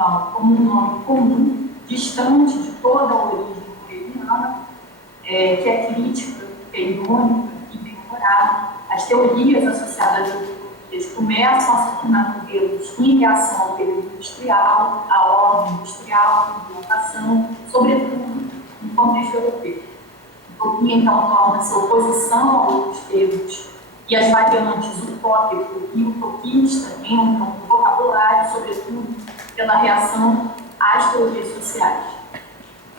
então, como um nome comum, distante de toda a origem freudiana, que é crítica, que é irônica e bem-humorada. As teorias associadas às utopias começam a se tornar modelos em reação ao período industrial, à ordem industrial, à implantação, sobretudo no contexto europeu. A utopia, então, torna-se oposição a outros termos, e as variantes utópico e utopista entram no vocabulário, sobretudo pela reação às teorias sociais.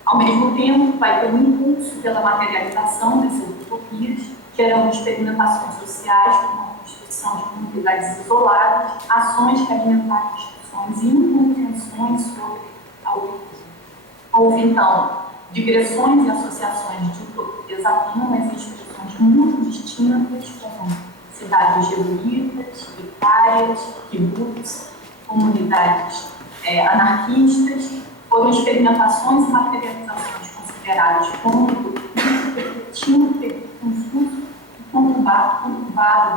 Ao mesmo tempo, vai ter um impulso pela materialização dessas utopias, gerando experimentações sociais, como a constituição de comunidades isoladas, ações que alimentaram discussões e incompreensões sobre a utopia. Houve, então, digressões e associações de utopias apenas e expressões muito distintas, como cidades jesuítas, vicárias, kibbutz, comunidades anarquistas. Foram experimentações e materializações consideradas como utopias que tinham um período confuso e conturbado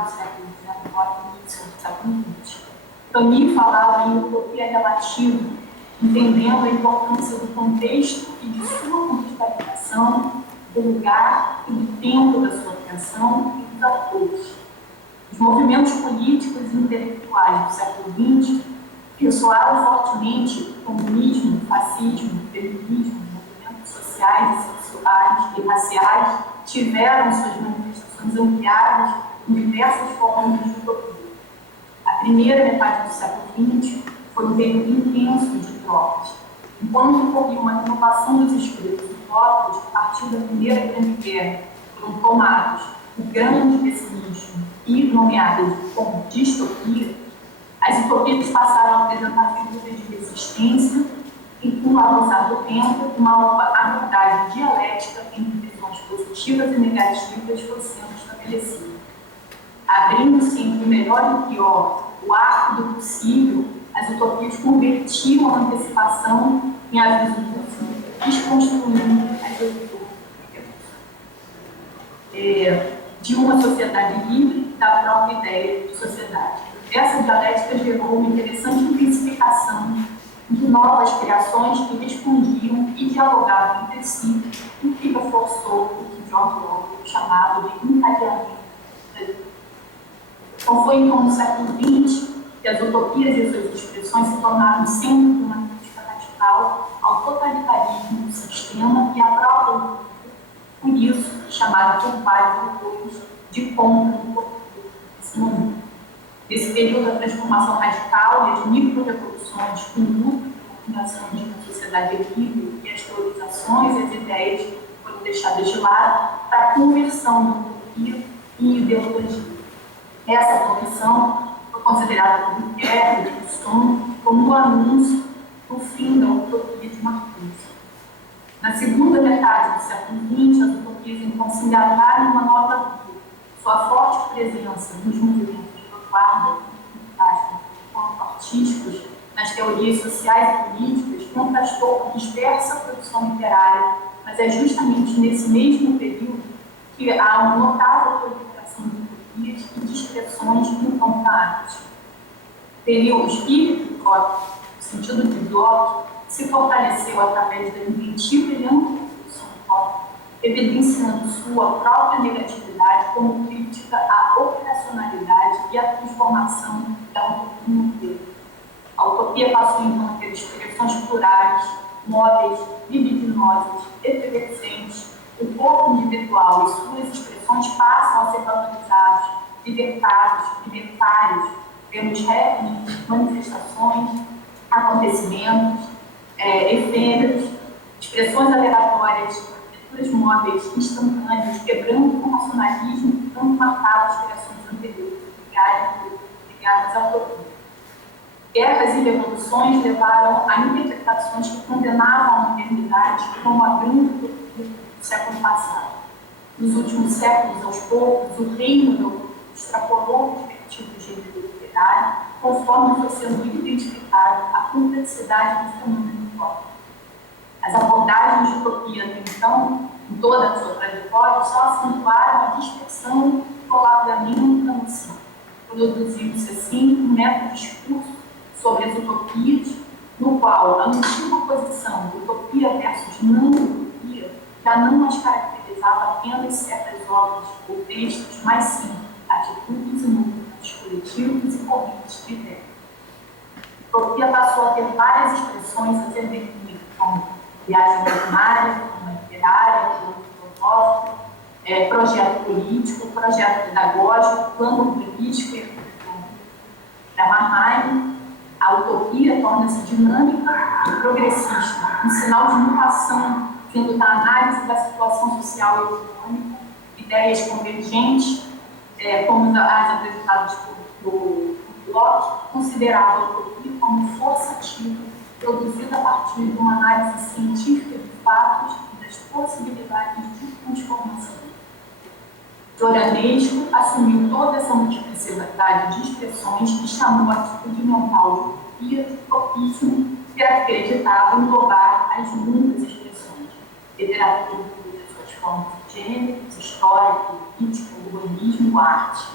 do século XIX e do século XX. Camus falava em utopia relativa, entendendo a importância do contexto e de sua contextualização, do lugar e do tempo da sua criação e dos atores. Os movimentos políticos e intelectuais do século XX ressoaram fortemente comunismo, fascismo, feminismo, movimentos sociais e sexuais e raciais tiveram suas manifestações ampliadas em diversas formas de utopia. A primeira metade do século XX foi um período intenso de trocas. Enquanto ocorria uma renovação dos espíritos utópicos a partir da Primeira Grande Guerra, foram tomados o grande pessimismo e nomeadas como distopia, as utopias passaram a apresentar figuras de resistência e, com o avançar do tempo, uma abordagem dialética entre visões positivas e negativas foi sendo estabelecida. Abrindo-se entre o melhor e o pior, o arco do possível, as utopias convertiam a antecipação em aviso lúcido, desconstruindo as utopia de uma sociedade livre da própria ideia de sociedade. Essa dialética gerou uma interessante intensificação de novas criações que respondiam e dialogavam entre si, o que reforçou o que George Orwell chamava de encadeamento. Então, foi então no século XX que as utopias e suas expressões se tornaram centro de uma crítica radical ao totalitarismo do sistema e à própria utopia, por isso chamada por vários autores de contra-utopia nesse momento. Nesse período da transformação radical e as micro-revoluções com luta pela fundação de uma sociedade livre e as teorizações e as ideias foram deixadas de lado para a conversão da utopia em ideologia. Essa conversão foi considerada por Guerra e Rousseau como um anúncio do fim da utopia de Marcuse. Na segunda metade do século XX, as utopias então se engajaram em uma nova vida. Sua forte presença nos movimentos quanto artísticos, nas teorias sociais e políticas, contrastou com a dispersa produção literária, mas é justamente nesse mesmo período que há uma notável proliferação de utopias e de expressões no campo da arte. O espírito próprio, no sentido de Bloch, se fortaleceu através da inventiva e ampla produção utópica, evidenciando sua própria negatividade como crítica à operacionalidade e à transformação da utopia inteira. A utopia passou então a ter expressões plurais, móveis, libidinosas, efervescentes. O corpo individual e suas expressões passam a ser valorizados, libertários, pelos happenings, manifestações, acontecimentos, efêmeros, expressões aleatórias, móveis instantâneos, quebrando com o racionalismo que tanto marcava as criações anteriores, ligadas à utopia. Guerras e revoluções levaram a interpretações que condenavam a modernidade como a grande utopia do século passado. Nos últimos séculos, aos poucos, o reino da utopia extrapolou o respectivo gênero literário, conforme foi sendo identificado a complexidade do fenômeno utópico. As abordagens de utopia até então, em toda a sua trajetória, só acentuaram a dispersão e o alargamento da noção. Produziu-se assim um método de discurso sobre as utopias, no qual a antiga oposição utopia versus não-utopia já não mais caracterizava apenas certas obras ou textos, mas sim atitudes e movimentos coletivos e correntes de ideias. A utopia passou a ter várias expressões a ser definidas, como viagem dogmática, como literária, como filosófico, projeto político, projeto pedagógico, plano político e arquitetônico. Para Marheim, a utopia torna-se dinâmica e progressista, um sinal de mutação vindo da análise da situação social e econômica, ideias convergentes, como as apresentadas por Locke, considerava a utopia como força ativa produzida a partir de uma análise científica de fatos e das possibilidades de transformação. Giordano assumiu toda essa multiplicidade de expressões e chamou a atitude mental de utopia de utopismo, que acreditava englobar as muitas expressões: literatura, suas formas de gênero, história, política, urbanismo, arte.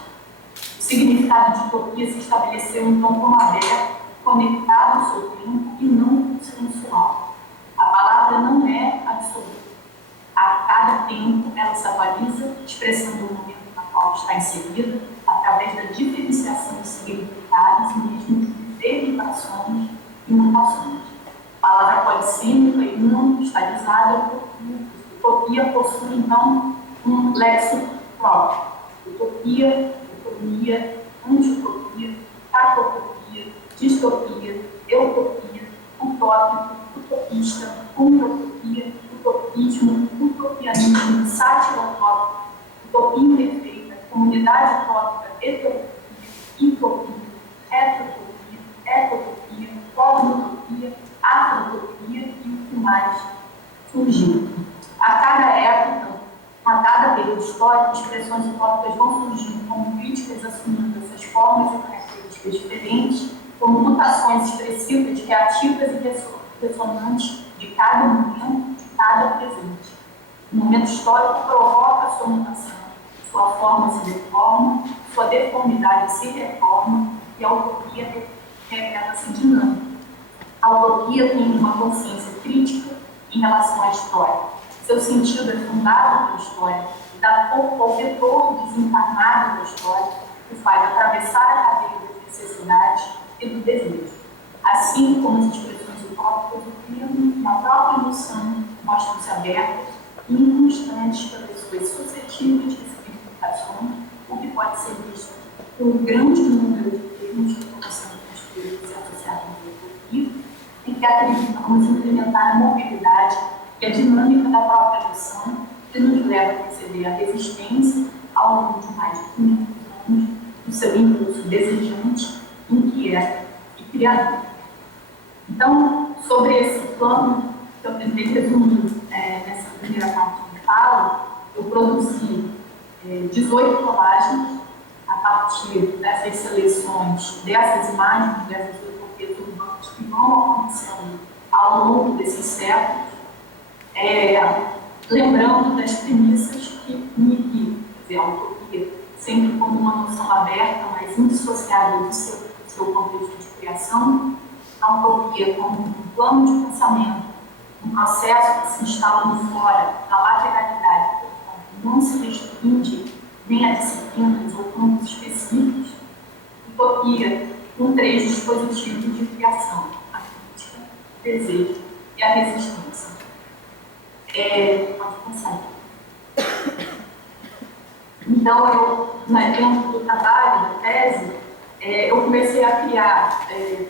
O significado de utopia se estabeleceu então como aberto, conectado ao seu tempo e não consensual. A palavra não é absoluta. A cada tempo, ela se atualiza, expressando o momento na qual está inserida, através da diferenciação de significados e mesmo de derivações e mutações. A palavra polissêmica e não cristalizada, utopia possui, então, um lexo próprio. Utopia, utopia, anti-utopia, catotopia, distopia, utopia, utópico, utopista, utopia, utopismo, utopianismo, sátira utópica, utopia imperfeita, comunidade utópica, heterotopia, utopia, heterotopia, ecotopia, polutopia, afrotopia e o que mais surgiu. A cada época, a cada período histórico, expressões utópicas vão surgindo como críticas assumindo essas formas e características diferentes, como mutações expressivas, reativas e ressonantes de cada momento, de cada presente. O momento histórico provoca a sua mutação, sua forma se deforma, sua deformidade se reforma e a utopia revela-se dinâmica. A utopia tem uma consciência crítica em relação à história. Seu sentido é fundado pela história e dá corpo ao vetor desencarnado da história, que faz atravessar a cadeia das necessidades e do desejo. Assim como as expressões utópicas do clima e a própria emoção mostram-se abertas e inconstantes pelas suas suscetíveis de significações, o que pode ser visto por um grande número de termos que estão sendo construídos e associados à utopia, em que acreditamos implementar a mobilidade e a dinâmica da própria emoção, que nos leva a perceber a resistência ao longo de mais de 500 anos do seu impulso desejante, inquieto e criador. Então, sobre esse plano, que eu tentei resumir nessa primeira parte de fala, eu produzi 18 colagens a partir dessas seleções, dessas imagens, dessas utopias urbanas que vão acontecendo ao longo desses séculos, lembrando das premissas que me guiam, quer dizer, a utopia sempre como uma noção aberta, mas indissociável do seu contexto de criação, a utopia como um plano de pensamento, um processo que se instala no fora, na lateralidade, portanto, não se restringe nem a disciplinas ou campos específicos. Utopia com 3 dispositivos de criação: a crítica, o desejo e a resistência. Pode passar. Então, dentro do trabalho, da tese, eu comecei a criar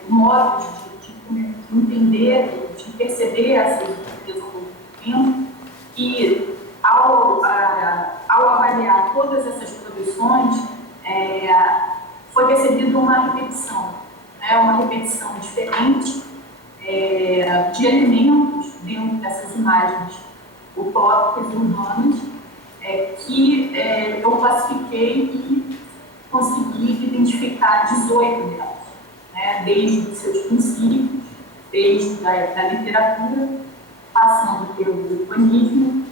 modos de entender, de perceber essas utopias ao longo do tempo, e ao avaliar todas essas produções, foi percebida uma repetição diferente de elementos dentro dessas imagens utópicas e urbanas, que eu classifiquei e consegui identificar 18 delas, né, desde os seus princípios, desde da literatura, passando pelo urbanismo,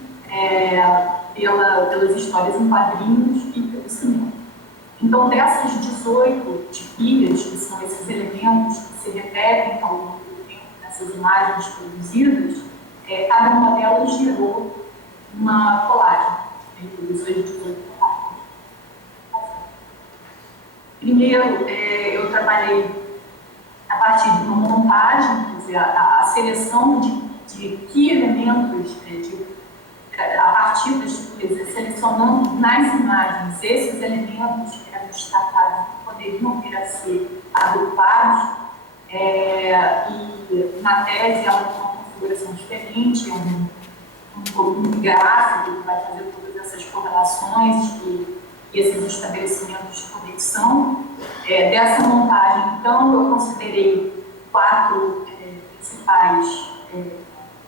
pelas histórias em quadrinhos e pelo cinema. Então, dessas 18 tipias, que são esses elementos que se repetem ao longo do tempo nessas imagens produzidas, cada uma delas gerou uma colagem, produções de 18 colagens. Primeiro, eu trabalhei a partir de uma montagem, quer dizer, a seleção de que elementos, a partir das coisas, selecionando nas imagens esses elementos que eram destacados que poderiam vir a ser agrupados, e na tese ela tem uma configuração diferente, um gráfico que vai fazer todas essas correlações e esses estabelecimentos de conexão. Dessa montagem, então, eu considerei 4 principais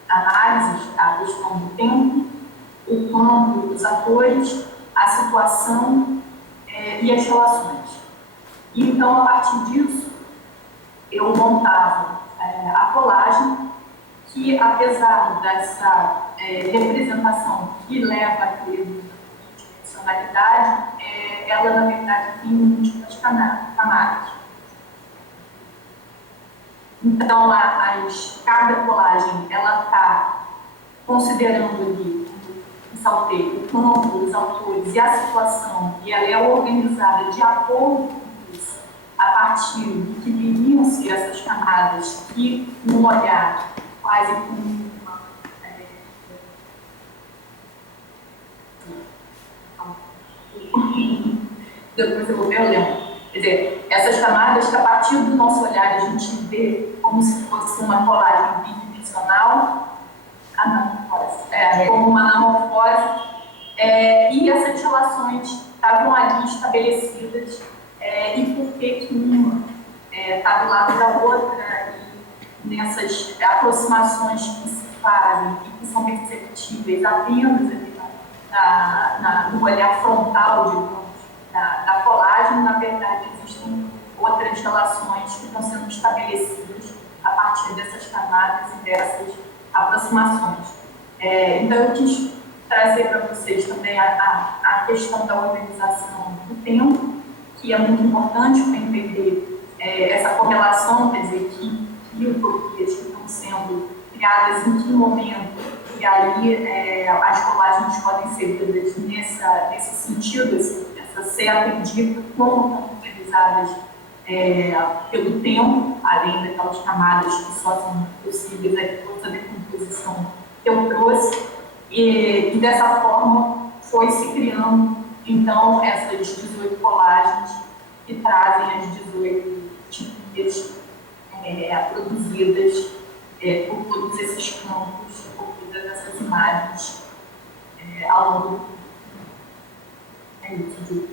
análises: a questão do tempo, o campo dos atores, a situação e as relações. E, então, a partir disso, eu montava a colagem, que, apesar dessa representação que leva a ter multidimensionalidade, ela, na verdade, tem múltiplas camadas. Então, cada colagem, ela está considerando ali, ressaltei, o campo, os autores e a situação, e ela é organizada de acordo com isso, a partir do que viriam ser essas camadas, que, num olhar quase como depois eu vou ver, eu lembro. Quer dizer, essas camadas, que a partir do nosso olhar a gente vê como se fosse uma colagem bidimensional, como uma anamorfose, e essas relações estavam ali estabelecidas, e por que uma está do lado da outra, e nessas aproximações que se fazem e que são perceptíveis apenas ali no olhar frontal, digamos, da colagem. Na verdade, existem outras relações que estão sendo estabelecidas a partir dessas camadas e dessas aproximações. Então, eu quis trazer para vocês também a questão da organização do tempo, que é muito importante para entender essa correlação, quer dizer, que utopias que estão sendo criadas em que momento, e aí as colagens podem ser vidas nesse sentido, essa seta indica como estão organizadas pelo tempo, além daquelas camadas que só são possíveis aqui por essa decomposição que eu trouxe, e dessa forma foi se criando, então, essas 18 colagens que trazem as 18 tipias produzidas por todos esses campos, por todas essas imagens ao longo do tempo. É isso.